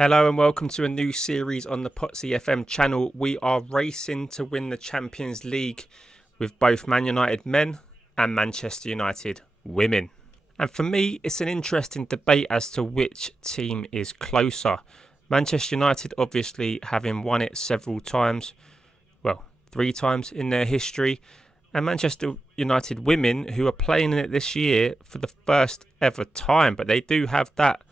Hello and welcome to a new series on the Potsy FM channel. We are racing to win the Champions League with both Man United men and Manchester United women. And for me, it's an interesting debate as to which team is closer. Manchester United obviously having won it several times, well, 3 times in their history. And Manchester United women who are playing in it this year for the first ever time. But they do have that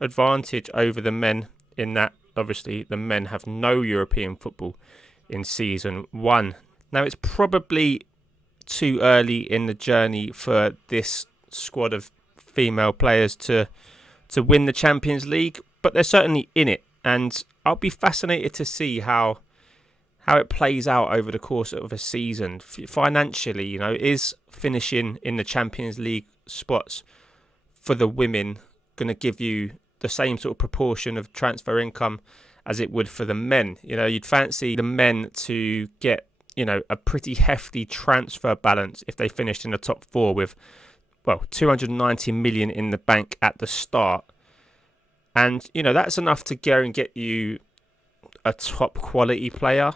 advantage over the men in that obviously the men have no European football in season 1. Now it's probably too early in the journey for this squad of female players to win the Champions League, but they're certainly in it, and I'll be fascinated to see how it plays out over the course of a season. Financially, is finishing in the Champions League spots for the women going to give you the same sort of proportion of transfer income as it would for the men? You'd fancy the men to get, a pretty hefty transfer balance if they finished in the top 4 with, 290 million in the bank at the start. And, that's enough to go and get you a top quality player,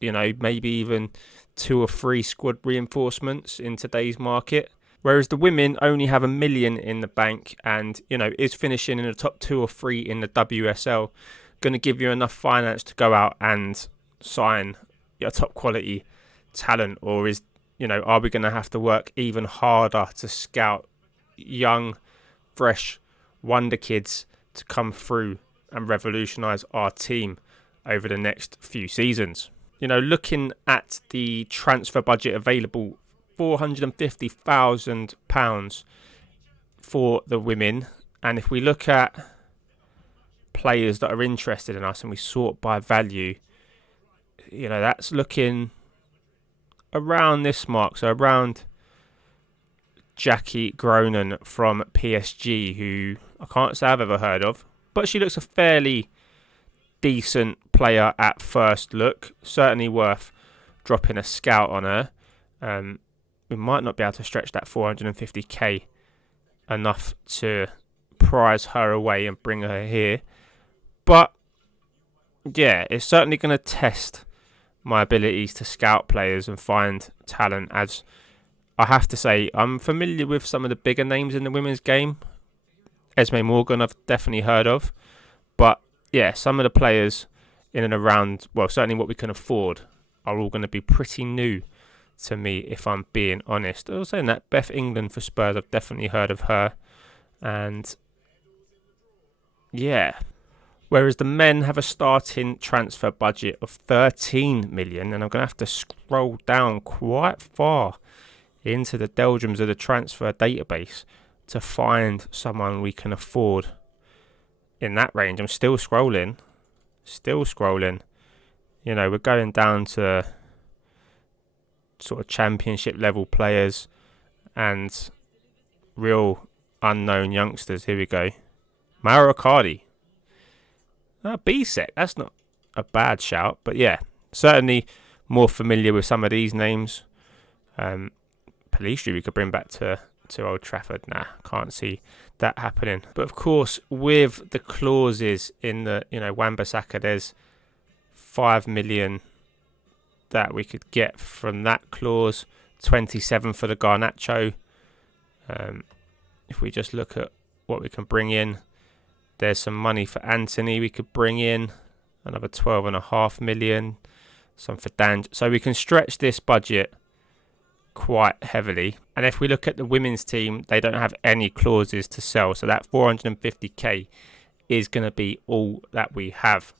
maybe even 2 or 3 squad reinforcements in today's market. Whereas the women only have 1 million in the bank and, is finishing in the top 2 or 3 in the WSL going to give you enough finance to go out and sign a top quality talent? Or are we going to have to work even harder to scout young, fresh wonder kids to come through and revolutionise our team over the next few seasons? Looking at the transfer budget available, £450,000 for the women. And if we look at players that are interested in us and we sort by value, that's looking around this mark. So around Jackie Groenen from PSG, who I can't say I've ever heard of, but she looks a fairly decent player at first look. Certainly worth dropping a scout on her. We might not be able to stretch that 450k enough to prize her away and bring her here. But yeah, it's certainly going to test my abilities to scout players and find talent, as I have to say I'm familiar with some of the bigger names in the women's game. Esme Morgan I've definitely heard of. But yeah, some of the players in and around, certainly what we can afford, are all going to be pretty new to me, if I'm being honest. I was saying that Beth England for Spurs, I've definitely heard of her. And yeah, whereas the men have a starting transfer budget of 13 million, and I'm going to have to scroll down quite far into the doldrums of the transfer database to find someone we can afford in that range. I'm still scrolling. We're going down to sort of championship level players and real unknown youngsters. Here we go. Mauro Icardi. BSEC. That's not a bad shout, but yeah, certainly more familiar with some of these names. Pelistri we could bring back to Old Trafford. Can't see that happening. But of course, with the clauses in the, Wan-Bissaka, there's 5 million that we could get from that clause, 27 for the Garnacho. If we just look at what we can bring in, there's some money for Anthony we could bring in, another 12.5 million, some for Dan. So we can stretch this budget quite heavily. And if we look at the women's team, they don't have any clauses to sell, so that 450k is going to be all that we have.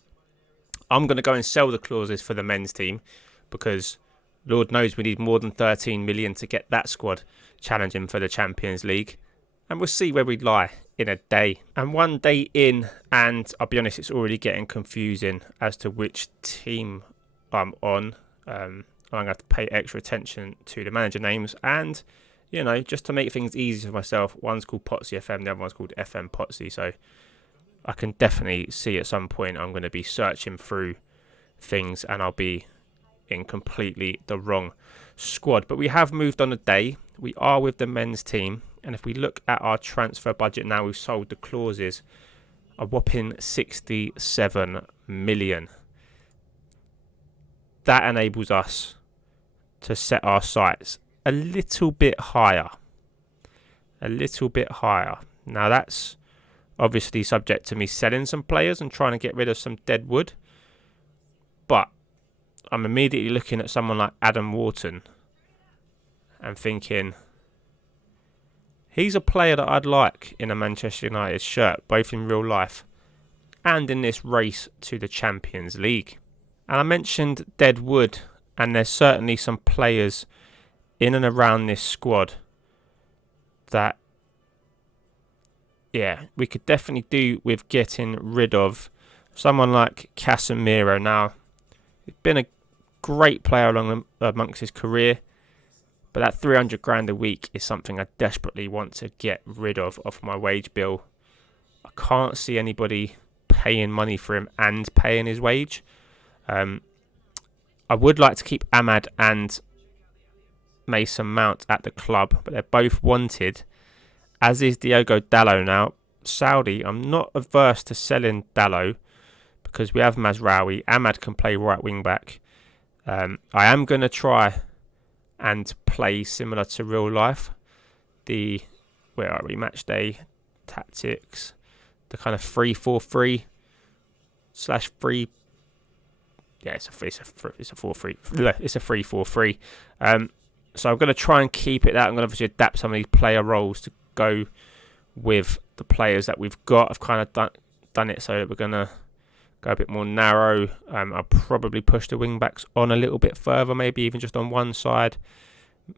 I'm going to go and sell the clauses for the men's team, because Lord knows we need more than 13 million to get that squad challenging for the Champions League. And we'll see where we lie in a day. And one day in, and I'll be honest, it's already getting confusing as to which team I'm on. I'm going to have to pay extra attention to the manager names. And, just to make things easy for myself, one's called Potsy FM, the other one's called FM Potsy. So I can definitely see at some point I'm going to be searching through things and I'll be in completely the wrong squad. But we have moved on a day. We are with the men's team, and if we look at our transfer budget now, we've sold the clauses. a whopping 67 million. That enables us to set our sights a little bit higher. A little bit higher. Now that's obviously subject to me selling some players and trying to get rid of some dead wood. But I'm immediately looking at someone like Adam Wharton and thinking, he's a player that I'd like in a Manchester United shirt, both in real life and in this race to the Champions League. And I mentioned dead wood, and there's certainly some players in and around this squad that, yeah, we could definitely do with getting rid of. Someone like Casemiro. Now, he's been a great player amongst his career, but that 300 grand a week is something I desperately want to get rid of off my wage bill. I can't see anybody paying money for him and paying his wage. I would like to keep Ahmad and Mason Mount at the club, but they're both wanted, as is Diogo Dalot. Now, Saudi, I'm not averse to selling Dalot because we have Mazraoui. Ahmad can play right wing back. I am going to try and play similar to real life. Where are we? Match day tactics. The kind of 3-4-3 / 3. Yeah, it's a 4-3. It's a 3-4-3. So I'm going to try and keep it that. I'm going to obviously adapt some of these player roles to go with the players that we've got. I've kind of done it so that we're going to go a bit more narrow. I'll probably push the wing backs on a little bit further, maybe even just on one side.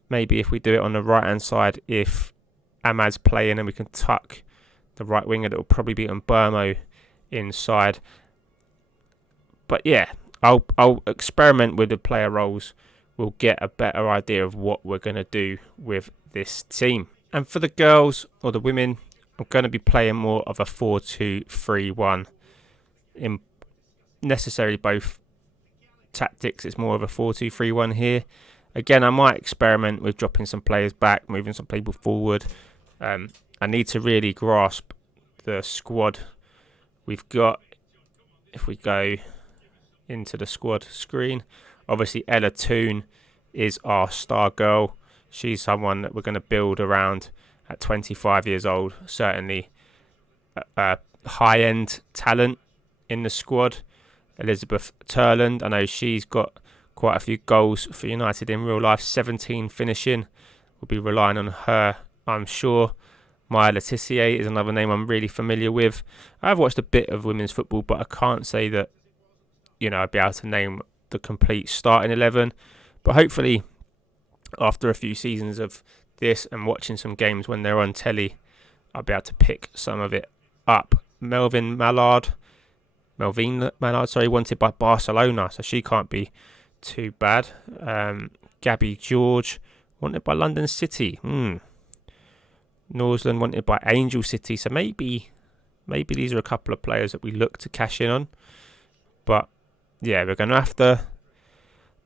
Maybe if we do it on the right hand side, if Ahmad's playing, and we can tuck the right winger, that will probably be Mbeumo inside. But yeah, I'll experiment with the player roles. We'll get a better idea of what we're going to do with this team. And for the girls or the women, I'm going to be playing more of a 4-2-3-1. In necessarily both tactics, it's more of a 4-2-3-1 here. Again, I might experiment with dropping some players back, moving some people forward. I need to really grasp the squad we've got. If we go into the squad screen, obviously Ella Toone is our star girl. She's someone that we're going to build around at 25 years old. Certainly a high-end talent in the squad. Elizabeth Turland, I know she's got quite a few goals for United in real life, 17 finishing. We'll be relying on her, I'm sure. Maya Letitia is another name I'm really familiar with. I've watched a bit of women's football, but I can't say that, I'd be able to name the complete starting 11. But hopefully, after a few seasons of this and watching some games when they're on telly, I'll be able to pick some of it up. Melvin Mallard, wanted by Barcelona, so she can't be too bad. Gabby George, wanted by London City. Norsland wanted by Angel City, so maybe these are a couple of players that we look to cash in on. But yeah, we're going to have to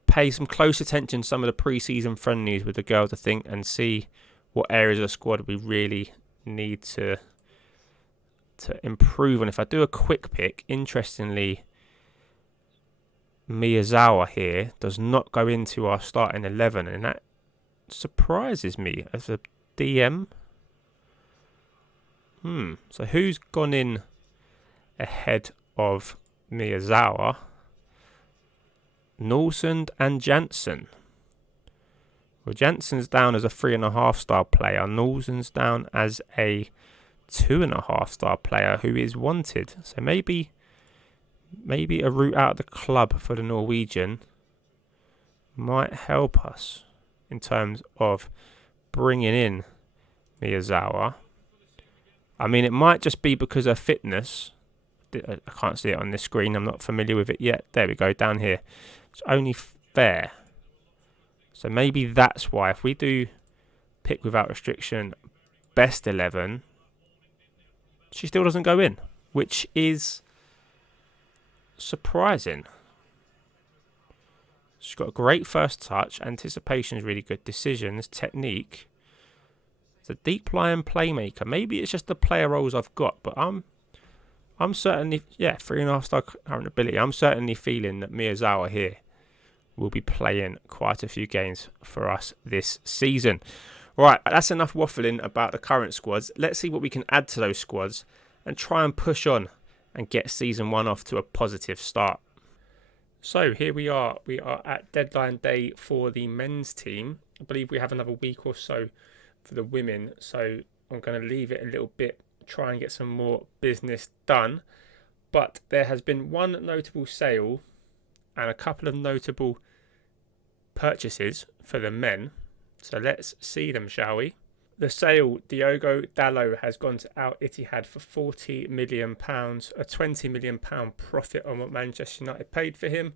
pay some close attention to some of the pre-season friendlies with the girls, I think, and see what areas of the squad we really need to improve on. If I do a quick pick, interestingly, Miyazawa here does not go into our starting 11, and that surprises me as a DM. So who's gone in ahead of Miyazawa? Nolsund and Jansen. Well, Jansen's down as a 3.5 star player. Nolsund's down as a 2.5 star player who is wanted. So maybe a route out of the club for the Norwegian might help us in terms of bringing in Miyazawa. I mean, it might just be because of fitness. I can't see it on this screen. I'm not familiar with it yet. There we go, down here. It's only fair. So maybe that's why. If we do pick without restriction, best 11, she still doesn't go in, which is surprising. She's got a great first touch. Anticipation is really good. Decisions, technique. It's a deep line playmaker. Maybe it's just the player roles I've got, but I'm I'm certainly, 3.5-star current ability. I'm certainly feeling that Miyazawa here will be playing quite a few games for us this season. Right, that's enough waffling about the current squads. Let's see what we can add to those squads and try and push on and get season 1 off to a positive start. So here we are. We are at deadline day for the men's team. I believe we have another week or so for the women. So I'm going to leave it a little bit, try and get some more business done. But there has been one notable sale and a couple of notable purchases for the men. So let's see them, shall we? The sale, Diogo Dalot has gone to Al Ittihad for £40 million, a £20 million profit on what Manchester United paid for him.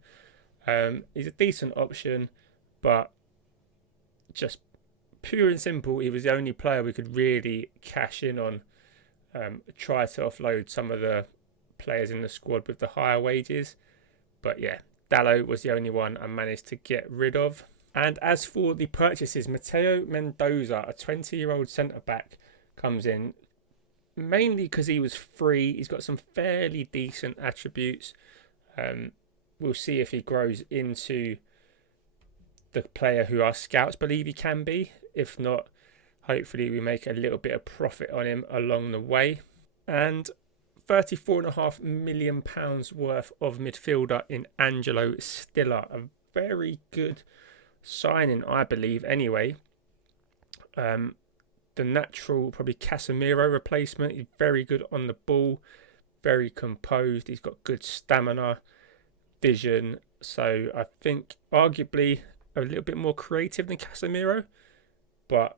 He's a decent option, but just pure and simple, he was the only player we could really cash in on. Try to offload some of the players in the squad with the higher wages. But yeah, Dalot was the only one I managed to get rid of. And as for the purchases, Mateo Mendoza, a 20-year-old centre-back, comes in mainly because he was free. He's got some fairly decent attributes. We'll see if he grows into the player who our scouts believe he can be. If not, hopefully we make a little bit of profit on him along the way. And £34.5 million worth of midfielder in Angelo Stiller. A very good signing, I believe, anyway. The natural, probably Casemiro replacement. He's very good on the ball, very composed. He's got good stamina, vision. So I think arguably a little bit more creative than Casemiro, but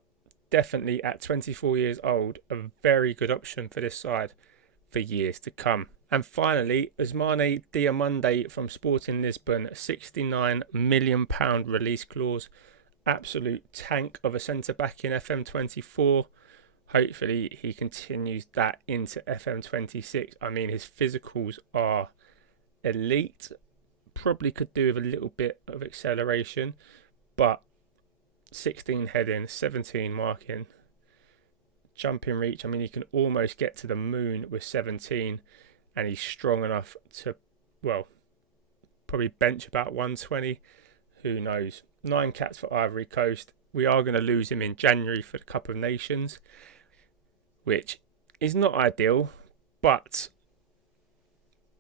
definitely at 24 years old, a very good option for this side for years to come. And finally, Ousmane Diomande from Sporting Lisbon, £69 million release clause. Absolute tank of a centre-back in FM24. Hopefully he continues that into FM26. I mean, his physicals are elite. Probably could do with a little bit of acceleration, but 16 heading, 17 marking, jumping reach. I mean, he can almost get to the moon with 17. And he's strong enough to, well, probably bench about 120. Who knows? 9 caps for Ivory Coast. We are going to lose him in January for the Cup of Nations, which is not ideal. But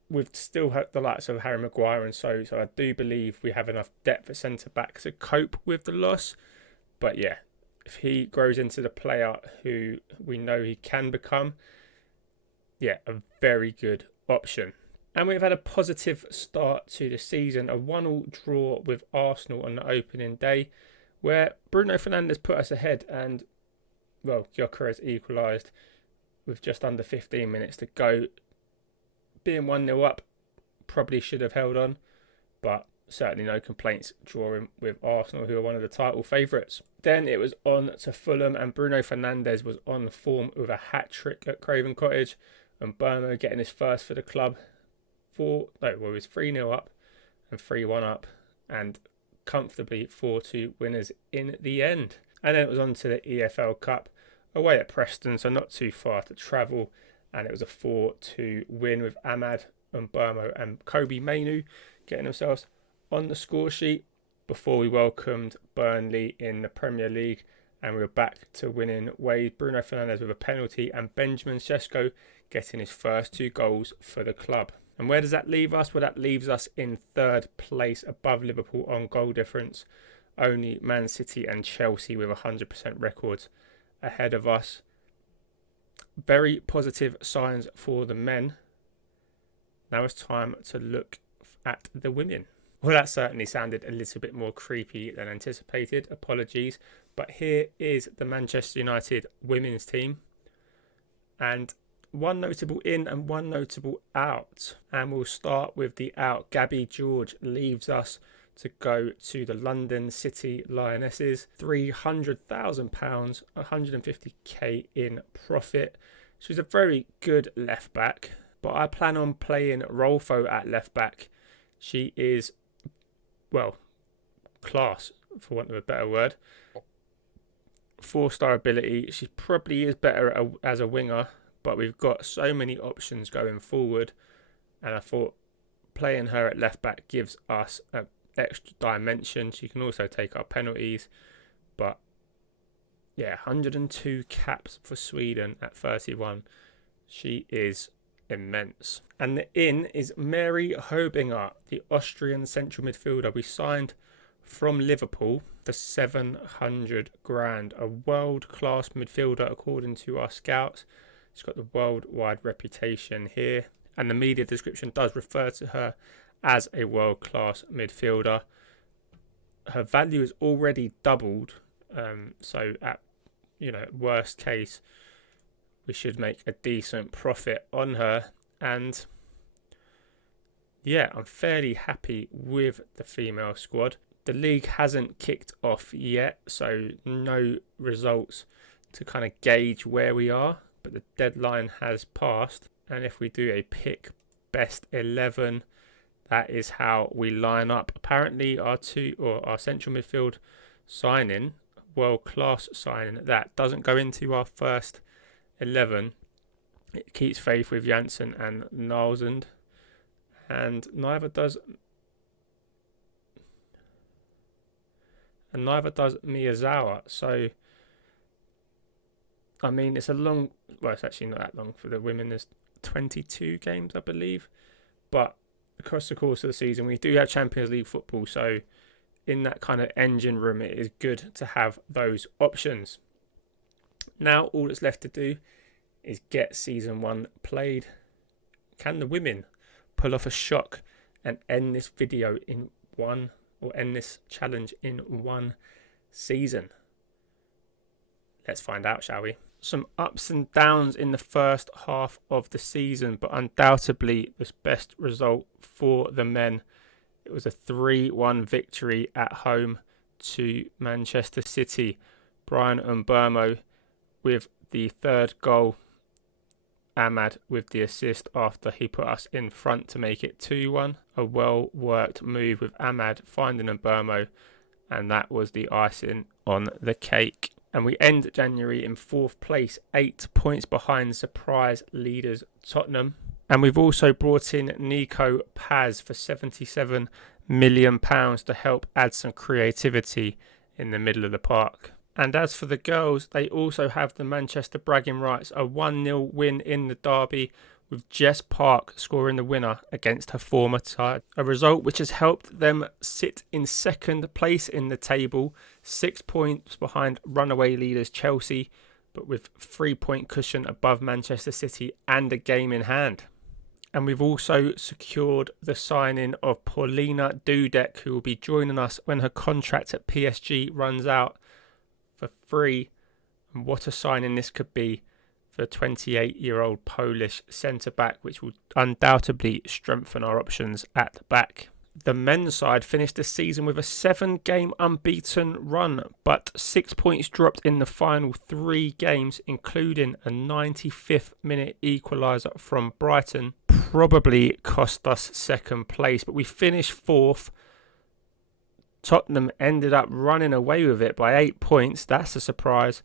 we've still had the likes of Harry Maguire and so I do believe we have enough depth at centre-back to cope with the loss. But yeah, if he grows into the player who we know he can become, yeah, a very good option. And we've had a positive start to the season, a 1-1 draw with Arsenal on the opening day, where Bruno Fernandes put us ahead and, well, Gyökeres equalised with just under 15 minutes to go. Being 1-0 up, probably should have held on, but certainly no complaints drawing with Arsenal, who are one of the title favourites. Then it was on to Fulham, and Bruno Fernandes was on form with a hat-trick at Craven Cottage. And Burma getting his first for the club. He was 3-0 up and 3-1 up, and comfortably 4-2 winners in the end. And then it was on to the EFL Cup away at Preston, so not too far to travel. And it was a 4-2 win with Ahmad and Burma and Kobe Mainu getting themselves on the score sheet before we welcomed Burnley in the Premier League. And we were back to winning ways. Bruno Fernandes with a penalty and Benjamin Sesko getting his first 2 goals for the club. And where does that leave us? Well, that leaves us in 3rd place above Liverpool on goal difference. Only Man City and Chelsea with 100% records ahead of us. Very positive signs for the men. Now it's time to look at the women. Well, that certainly sounded a little bit more creepy than anticipated. Apologies. But here is the Manchester United women's team. And one notable in and one notable out. And we'll start with the out. Gabby George leaves us to go to the London City Lionesses. £300,000, 150k in profit. She's a very good left back, but I plan on playing Rolfo at left back. She is, well, class, for want of a better word. 4-star ability. She probably is better as a winger, but we've got so many options going forward, and I thought playing her at left back gives us an extra dimension. She can also take our penalties, but yeah, 102 caps for Sweden at 31. She is immense. And the in is Mary Hobinger, the Austrian central midfielder we signed from Liverpool for 700 grand. A world-class midfielder according to our scouts. She's got the worldwide reputation here, and the media description does refer to her as a world-class midfielder. Her value is already doubled, so at worst case we should make a decent profit on her. And yeah, I'm fairly happy with the female squad. The league hasn't kicked off yet, so no results to kind of gauge where we are, but the deadline has passed, and if we do a pick best 11, that is how we line up. Apparently our central midfield signing, world-class signing, that doesn't go into our first 11. It keeps faith with Janssen and Nalsund, and neither does Miyazawa. So I mean, it's actually not that long for the women. There's 22 games, I believe, but across the course of the season we do have Champions League football, so in that kind of engine room it is good to have those options. Now all that's left to do is get season 1 played. Can the women pull off a shock and end this video in one, or end this challenge in one season? Let's find out, shall we? Some ups and downs in the first half of the season, but undoubtedly the best result for the men. It was a 3-1 victory at home to Manchester City. Bryan Mbeumo with the third goal. Ahmad with the assist after he put us in front to make it 2-1. A well-worked move with Ahmad finding Mbeumo, and that was the icing on the cake. And we end January in 4th place, 8 points behind surprise leaders Tottenham. And we've also brought in Nico Paz for £77 million to help add some creativity in the middle of the park. And as for the girls, they also have the Manchester bragging rights, a 1-0 win in the derby, with Jess Park scoring the winner against her former side. A result which has helped them sit in second place in the table, 6 points behind runaway leaders Chelsea, but with 3-point cushion above Manchester City and a game in hand. And we've also secured the signing of Paulina Dudek, who will be joining us when her contract at PSG runs out, for free. And what a signing this could be for a 28-year-old Polish centre-back, which will undoubtedly strengthen our options at the back. The men's side finished the season with a 7-game unbeaten run, but 6 points dropped in the final 3 games, including a 95th minute equaliser from Brighton. Probably cost us second place, but we finished 4th. Tottenham ended up running away with it by 8 points. That's a surprise.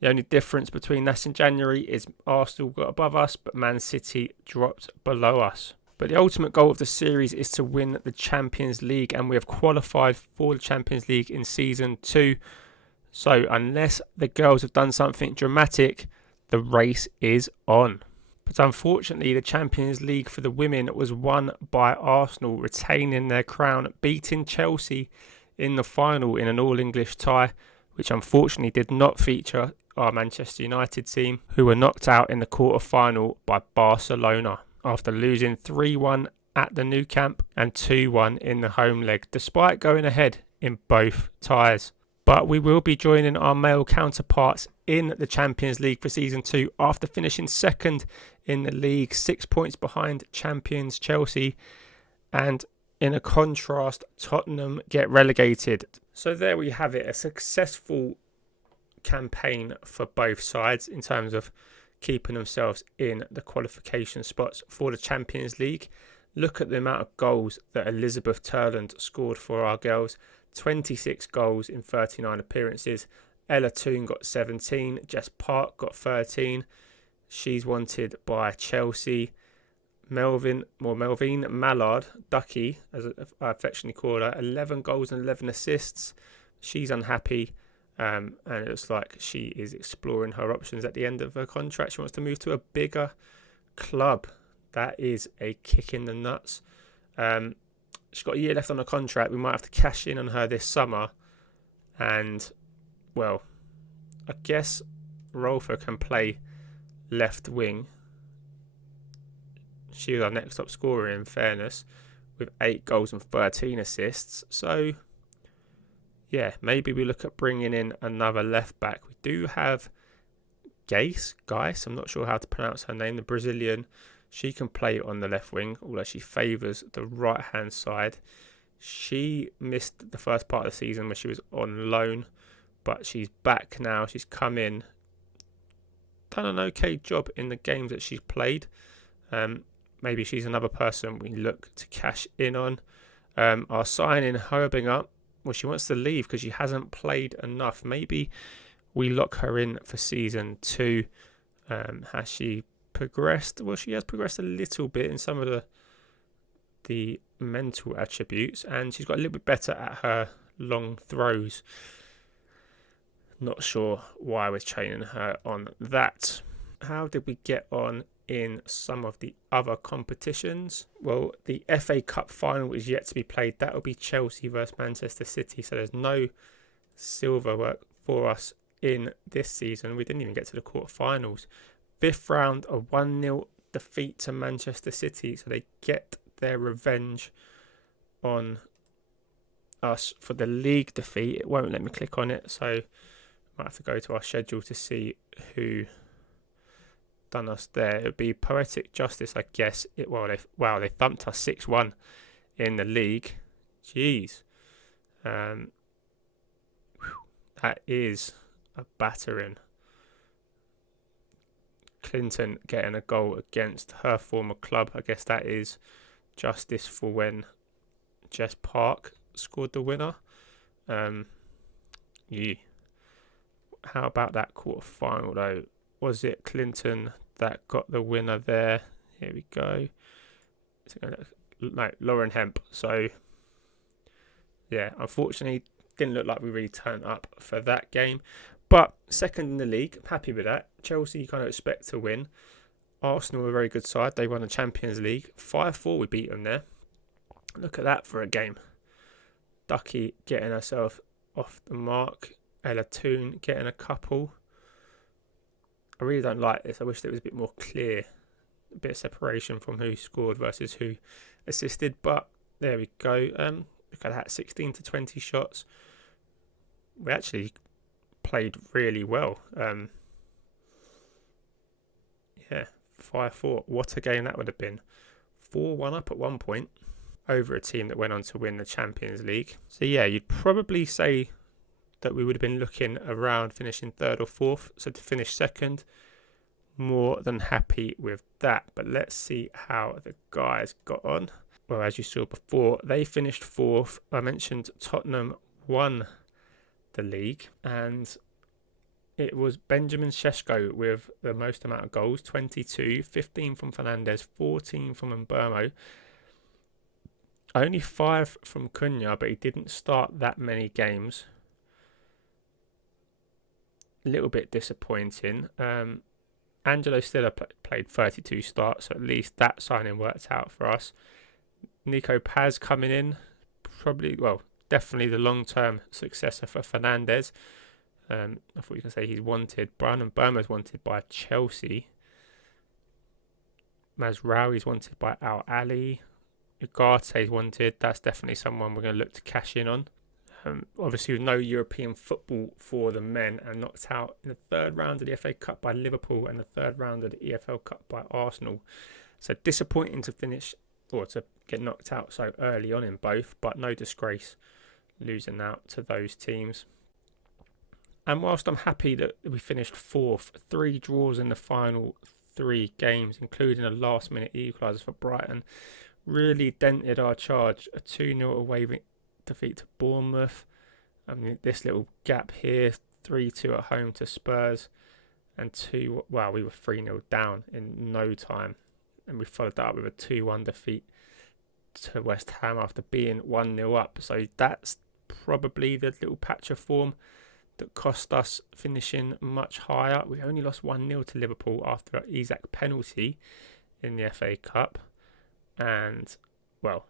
The only difference between us in January is Arsenal got above us, but Man City dropped below us. But the ultimate goal of the series is to win the Champions League, and we have qualified for the Champions League in Season 2. So unless the girls have done something dramatic, the race is on. But unfortunately, the Champions League for the women was won by Arsenal, retaining their crown, beating Chelsea in the final in an all-English tie, which unfortunately did not feature our Manchester United team, who were knocked out in the quarter-final by Barcelona after losing 3-1 at the Nou Camp and 2-1 in the home leg, despite going ahead in both ties. But we will be joining our male counterparts in the Champions League for Season 2 after finishing second in the league, 6 points behind champions Chelsea, and in a contrast, Tottenham get relegated. So there we have it, a successful campaign for both sides in terms of keeping themselves in the qualification spots for the Champions League. Look at the amount of goals that Elizabeth Turland scored for our girls. 26 goals in 39 appearances. Ella Toone got 17. Jess Park got 13. She's wanted by Chelsea. Melvine Mallard, Ducky, as I affectionately call her, 11 goals and 11 assists. She's unhappy, and it looks like she is exploring her options at the end of her contract. She wants to move to a bigger club. That is a kick in the nuts. She's got a year left on her contract. We might have to cash in on her this summer. And, well, I guess Rolfer can play left wing. She was our next top scorer, in fairness, with 8 goals and 13 assists. So, yeah, maybe we look at bringing in another left back. We do have Gais, I'm not sure how to pronounce her name, the Brazilian. She can play on the left wing, although she favours the right-hand side. She missed the first part of the season where she was on loan, but she's back now. She's come in, done an okay job in the games that she's played. Maybe she's another person we look to cash in on. Our signing Herbinger, well, she wants to leave because she hasn't played enough. Maybe we lock her in for season 2. Has she progressed? Well, she has progressed a little bit in some of the mental attributes, and she's got a little bit better at her long throws. Not sure why I was training her on that. How did we get on in some of the other competitions? Well, the FA Cup final is yet to be played. That will be Chelsea versus Manchester City. So there's no silverware for us in this season. We didn't even get to the quarterfinals. 5th round, a 1-0 defeat to Manchester City. So they get their revenge on us for the league defeat. It won't let me click on it. So I might have to go to our schedule to see who done us there. It would be Poetic Justice, I guess. They thumped us 6-1 in the league. Jeez. That is a battering. Clinton getting a goal against her former club. I guess that is justice for when Jess Park scored the winner. Yeah. How about that quarter final though? Was it Clinton that got the winner there? Here we go. No, Lauren Hemp. So, yeah, unfortunately, didn't look like we really turned up for that game. But second in the league, happy with that. Chelsea, you kind of expect to win. Arsenal are a very good side. They won the Champions League. 5-4, we beat them there. Look at that for a game. Ducky getting herself off the mark. Ella Toon getting a couple. I really don't like this. I wish there was a bit more clear, a bit of separation from who scored versus who assisted. But there we go. Look at that, 16 to 20 shots. We actually played really well. 5-4. What a game that would have been. 4-1 up at one point over a team that went on to win the Champions League. So yeah, you'd probably say that we would have been looking around finishing 3rd or 4th. So to finish 2nd, more than happy with that. But let's see how the guys got on. Well, as you saw before, they finished 4th. I mentioned Tottenham won the league, and it was Benjamin Šeško with the most amount of goals, 22, 15 from Fernandes, 14 from Mbeumo. Only 5 from Cunha, but he didn't start that many games. A little bit disappointing. Angelo Stiller played 32 starts, so at least that signing worked out for us. Nico Paz coming in, definitely the long-term successor for Fernandes. I thought you can say he's wanted. Brian Mbeumo's wanted by Chelsea. Mazraoui's wanted by Al Ahly. Ugarte's wanted. That's definitely someone we're going to look to cash in on. Obviously, with no European football for the men, and knocked out in the 3rd round of the FA Cup by Liverpool and the 3rd round of the EFL Cup by Arsenal. So disappointing to finish or to get knocked out so early on in both, but no disgrace losing out to those teams. And whilst I'm happy that we finished 4th, 3 draws in the final 3 games, including a last-minute equaliser for Brighton, really dented our charge. A 2-0 away defeat to Bournemouth. I mean, this little gap here, 3-2 at home to Spurs. and we were 3-0 down in no time, and we followed that up with a 2-1 defeat to West Ham after being 1-0 up. So that's probably the little patch of form that cost us finishing much higher. We only lost 1-0 to Liverpool after an Isak penalty in the FA Cup, and well,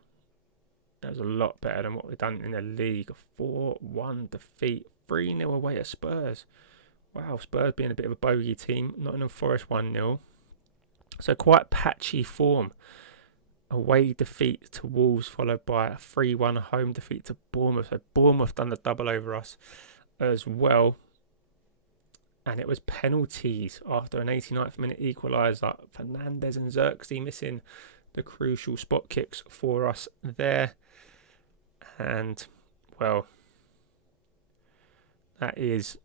that was a lot better than what we've done in the league. A 4-1 defeat, 3-0 away at Spurs. Wow, Spurs being a bit of a bogey team. Nottingham Forest 1-0. So quite patchy form. Away defeat to Wolves, followed by a 3-1 home defeat to Bournemouth. So Bournemouth done the double over us as well. And it was penalties after an 89th minute equaliser. Fernandes and Xerxes missing the crucial spot kicks for us there. And, well, that is,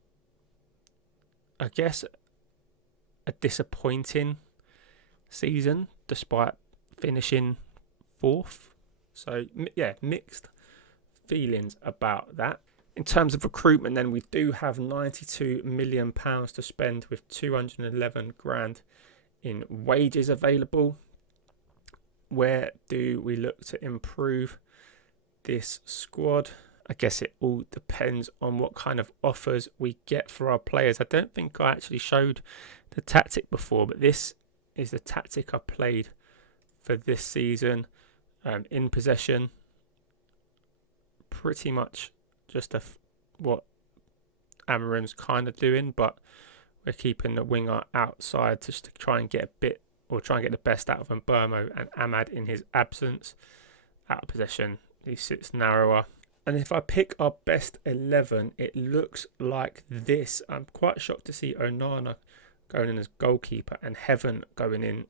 I guess, a disappointing season despite finishing 4th. So, yeah, mixed feelings about that. In terms of recruitment, then, we do have £92 million to spend with 211 grand in wages available. Where do we look to improve this squad? I guess it all depends on what kind of offers we get for our players. I don't think I actually showed the tactic before, but this is the tactic I played for this season. In possession, pretty much just what Amarim's kind of doing, but we're keeping the winger outside just to try and get the best out of Mbeumo and Ahmad in his absence. Out of possession, he sits narrower. And if I pick our best 11, it looks like this. I'm quite shocked to see Onana going in as goalkeeper and Heaven going in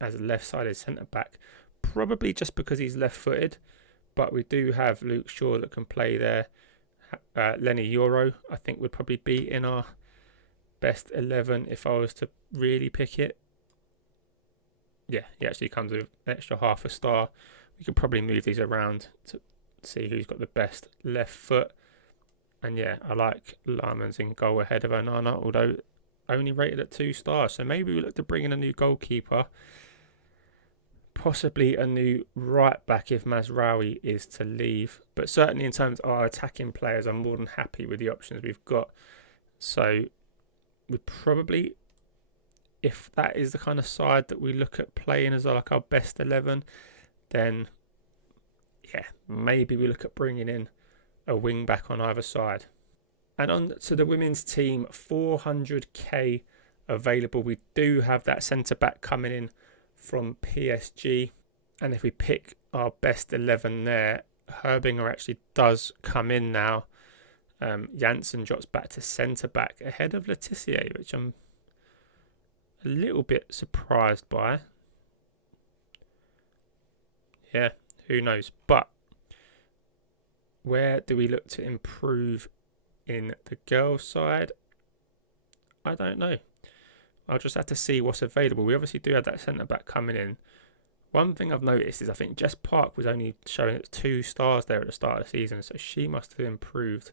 as a left-sided centre-back. Probably just because he's left-footed, but we do have Luke Shaw that can play there. Lenny Yoro, I think, would probably be in our best 11 if I was to really pick it. Yeah, he actually comes with an extra half a star. We could probably move these around to see who's got the best left foot. And yeah, I like Lammers in goal ahead of Onana, although only rated at 2 stars. So maybe we look to bring in a new goalkeeper. Possibly a new right back if Mazraoui is to leave. But certainly in terms of our attacking players, I'm more than happy with the options we've got. So we probably, if that is the kind of side that we look at playing as like our best 11, then yeah, maybe we look at bringing in a wing back on either side. And on to the women's team, 400k available. We do have that centre back coming in from PSG, and if we pick our best 11 there, Herbinger actually does come in now. Janssen drops back to centre back ahead of Letitia, which I'm a little bit surprised by. Yeah, who knows? But where do we look to improve in the girls' side? I don't know. I'll just have to see what's available. We obviously do have that centre-back coming in. One thing I've noticed is I think Jess Park was only showing at 2 stars there at the start of the season, so she must have improved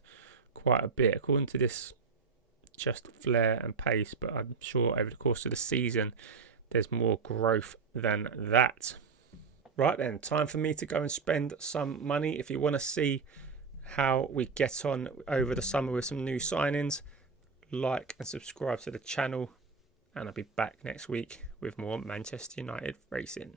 quite a bit. According to this, just flair and pace, but I'm sure over the course of the season, there's more growth than that. Right then, time for me to go and spend some money. If you want to see how we get on over the summer with some new signings, like and subscribe to the channel. And I'll be back next week with more Manchester United racing.